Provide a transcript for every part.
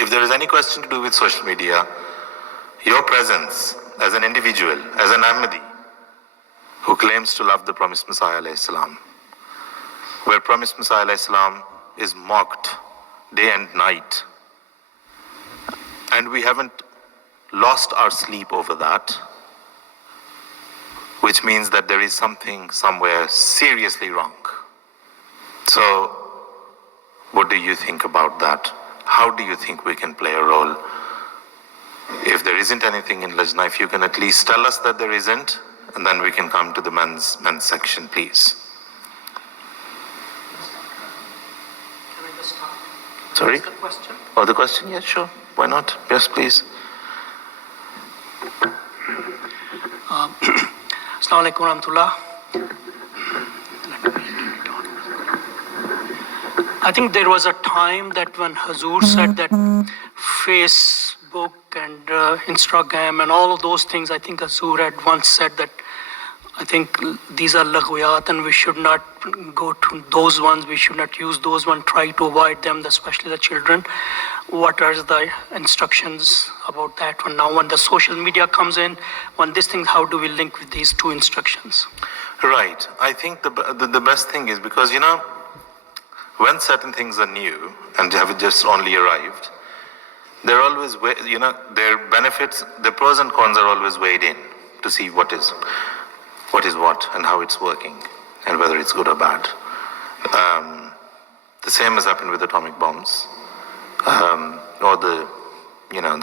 if there is any question to do with social media, your presence as an individual, as an Ahmadi, who claims to love the promised Messiah alayhi salam, where promised Messiah alayhi salam is mocked day and night, and we haven't lost our sleep over that, which means that there is something somewhere seriously wrong. So, what do you think about that? How do you think we can play a role? If there isn't anything in Lajna, if you can at least tell us that there isn't, and then we can come to the men's section, please. Can I just start? Sorry? Ask a question? Oh, the question? Yes, sure. Why not? Yes, please. Assalamu alaikum warahmatullah. I think there was a time that when Hazur said that Facebook and Instagram and all of those things, I think Hazur had once said that I think these are laghwiyat and we should not go to those ones, we should not use those ones, try to avoid them, especially the children. What are the instructions about that one now when the social media comes in, when this thing, how do we link with these two instructions? Right. I think the best thing is because, when certain things are new and have just only arrived, they're always, their benefits, the pros and cons are always weighed in to see what is what and how it's working and whether it's good or bad. The same has happened with atomic bombs, or the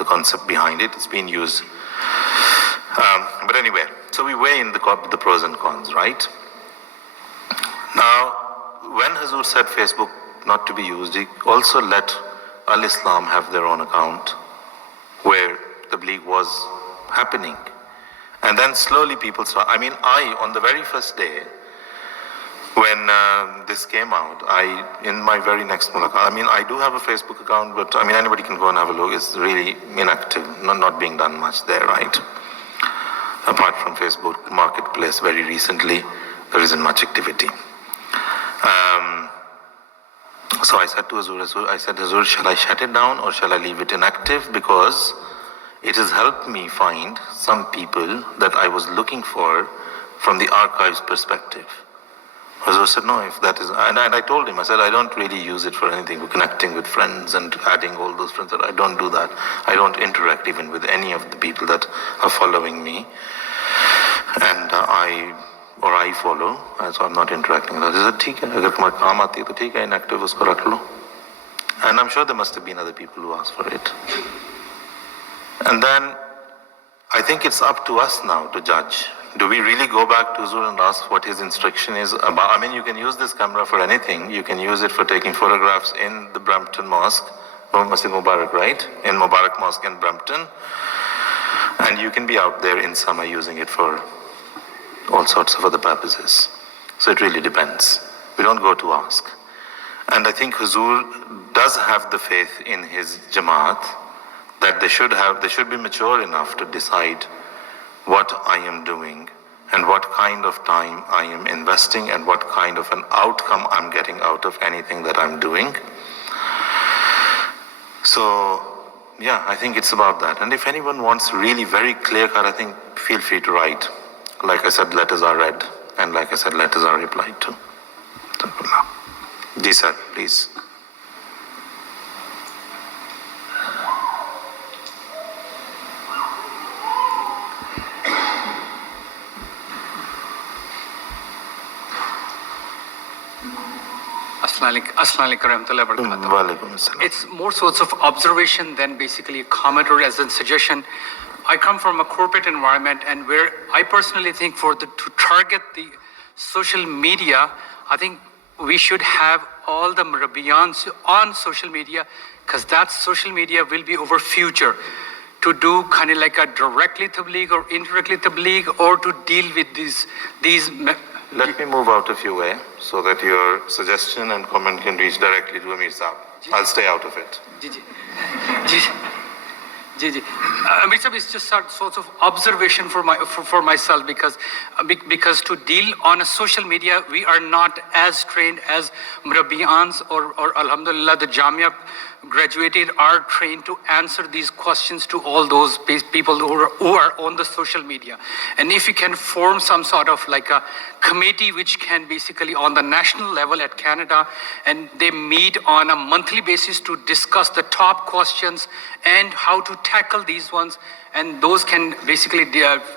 concept behind it. It's been used. But anyway, so we weigh in the pros and cons, right? Now, when Hazur said Facebook not to be used, he also let Al-Islam have their own account where the Tabligh was happening. And then slowly people saw, on the very first day, when this came out, in my very next mulaqat, I do have a Facebook account, but anybody can go and have a look. It's really inactive, not being done much there, right? Apart from Facebook Marketplace very recently, there isn't much activity. So I said to Hazur, shall I shut it down or shall I leave it inactive? Because it has helped me find some people that I was looking for from the archives perspective. Hazur said, no, if that is, and I told him, I said, I don't really use it for anything, for connecting with friends and adding all those friends. I don't do that. I don't interact even with any of the people that are following me. And I follow, so I'm not interacting. He said, ठीक है, अगर तुम्हारे काम आती है तो ठीक है, inactive उसको रख लो. And I'm sure there must have been other people who asked for it. And then I think it's up to us now to judge. Do we really go back to Hazur and ask what his instruction is about? You can use this camera for anything. You can use it for taking photographs in the Brampton Mosque, Masjid Mubarak, right? In Mubarak Mosque in Brampton. And you can be out there in summer using it for all sorts of other purposes. So it really depends. We don't go to ask. And I think Hazur does have the faith in his Jamaat that they should be mature enough to decide what I am doing and what kind of time I am investing and what kind of an outcome I'm getting out of anything that I'm doing. So, yeah, I think it's about that. And if anyone wants really very clear cut, I think feel free to write. Like I said, letters are read, and like I said, letters are replied to. Ji sir, please. It's more sorts of observation than basically a comment or as a suggestion. I come from a corporate environment, and where I personally think to target the social media, I think we should have all the murabbiyans on social media, because that social media will be our future. To do kind of like a directly tabligh or indirectly tabligh, or to deal with these. Let me move out of your way so that your suggestion and comment can reach directly to Amir Saab. I'll stay out of it. Ji, ji. Amir Sahib, it's just a sort of observation for myself because to deal on a social media, we are not as trained as Murabbiyans or Alhamdulillah, the Jamia graduated are trained to answer these questions to all those people who are on the social media. And if you can form some sort of like a committee which can basically on the national level at Canada, and they meet on a monthly basis to discuss the top questions and how to tackle these ones, and those can basically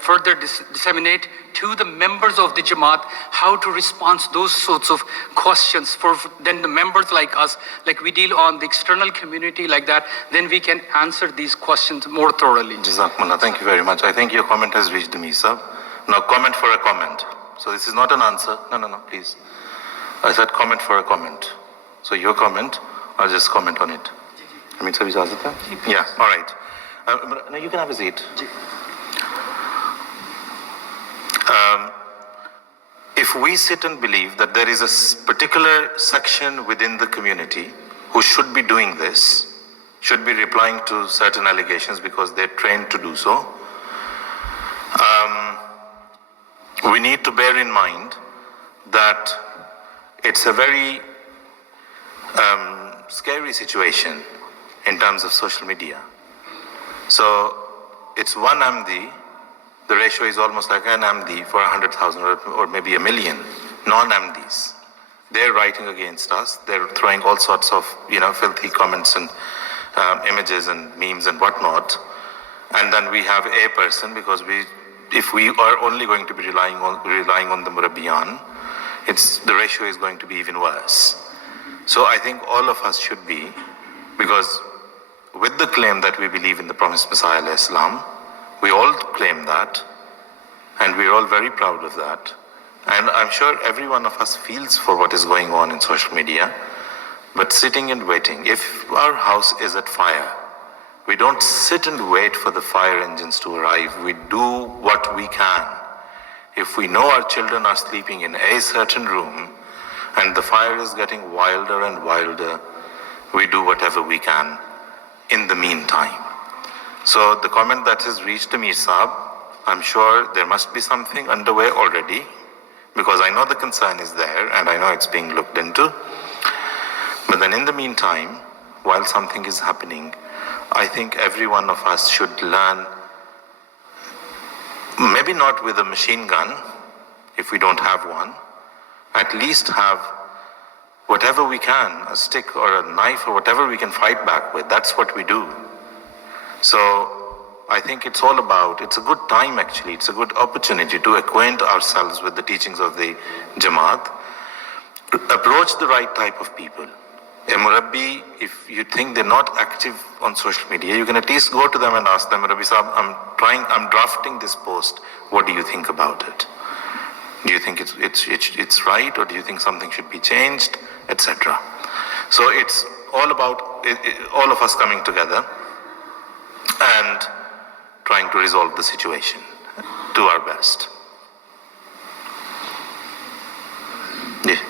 further disseminate to the members of the Jamaat how to respond to those sorts of questions. For then the members like us, like we deal on the external community like that, then we can answer these questions more thoroughly. Jazakumullah, thank you very much. I think your comment has reached me, sir. Now comment for a comment. So this is not an answer. No, please. I said comment for a comment. So your comment, I'll just comment on it. I mean, sir, yeah, all right. Now you can have a seat. If we sit and believe that there is a particular section within the community who should be doing this, should be replying to certain allegations because they're trained to do so, we need to bear in mind that it's a very scary situation in terms of social media. So it's one MD, the ratio is almost like an MD for 100,000 or maybe 1 million non-MDs. They're writing against us. They're throwing all sorts of, filthy comments and images and memes and whatnot. And then we have a person, because if we are only going to be relying on the Murabbiyan, the ratio is going to be even worse. So I think all of us should be, because with the claim that we believe in the promised Messiah alayhi salam, we all claim that, and we're all very proud of that. And I'm sure every one of us feels for what is going on in social media, but sitting and waiting. If our house is at fire, we don't sit and wait for the fire engines to arrive. We do what we can. If we know our children are sleeping in a certain room and the fire is getting wilder and wilder, we do whatever we can in the meantime. So the comment that has reached Amir Saab, I'm sure there must be something underway already, because I know the concern is there and I know it's being looked into. But then in the meantime, while something is happening, I think every one of us should learn, maybe not with a machine gun, if we don't have one, at least have whatever we can, a stick or a knife or whatever we can fight back with. That's what we do. So I think it's a good time actually, it's a good opportunity to acquaint ourselves with the teachings of the Jamaat, approach the right type of people. A Murabbi, if you think they're not active on social media, you can at least go to them and ask them, Murabbi Sahib, I'm drafting this post, what do you think about it? Do you think it's right, or do you think something should be changed, etc.? So it's all about all of us coming together and trying to resolve the situation to our best. Yeah.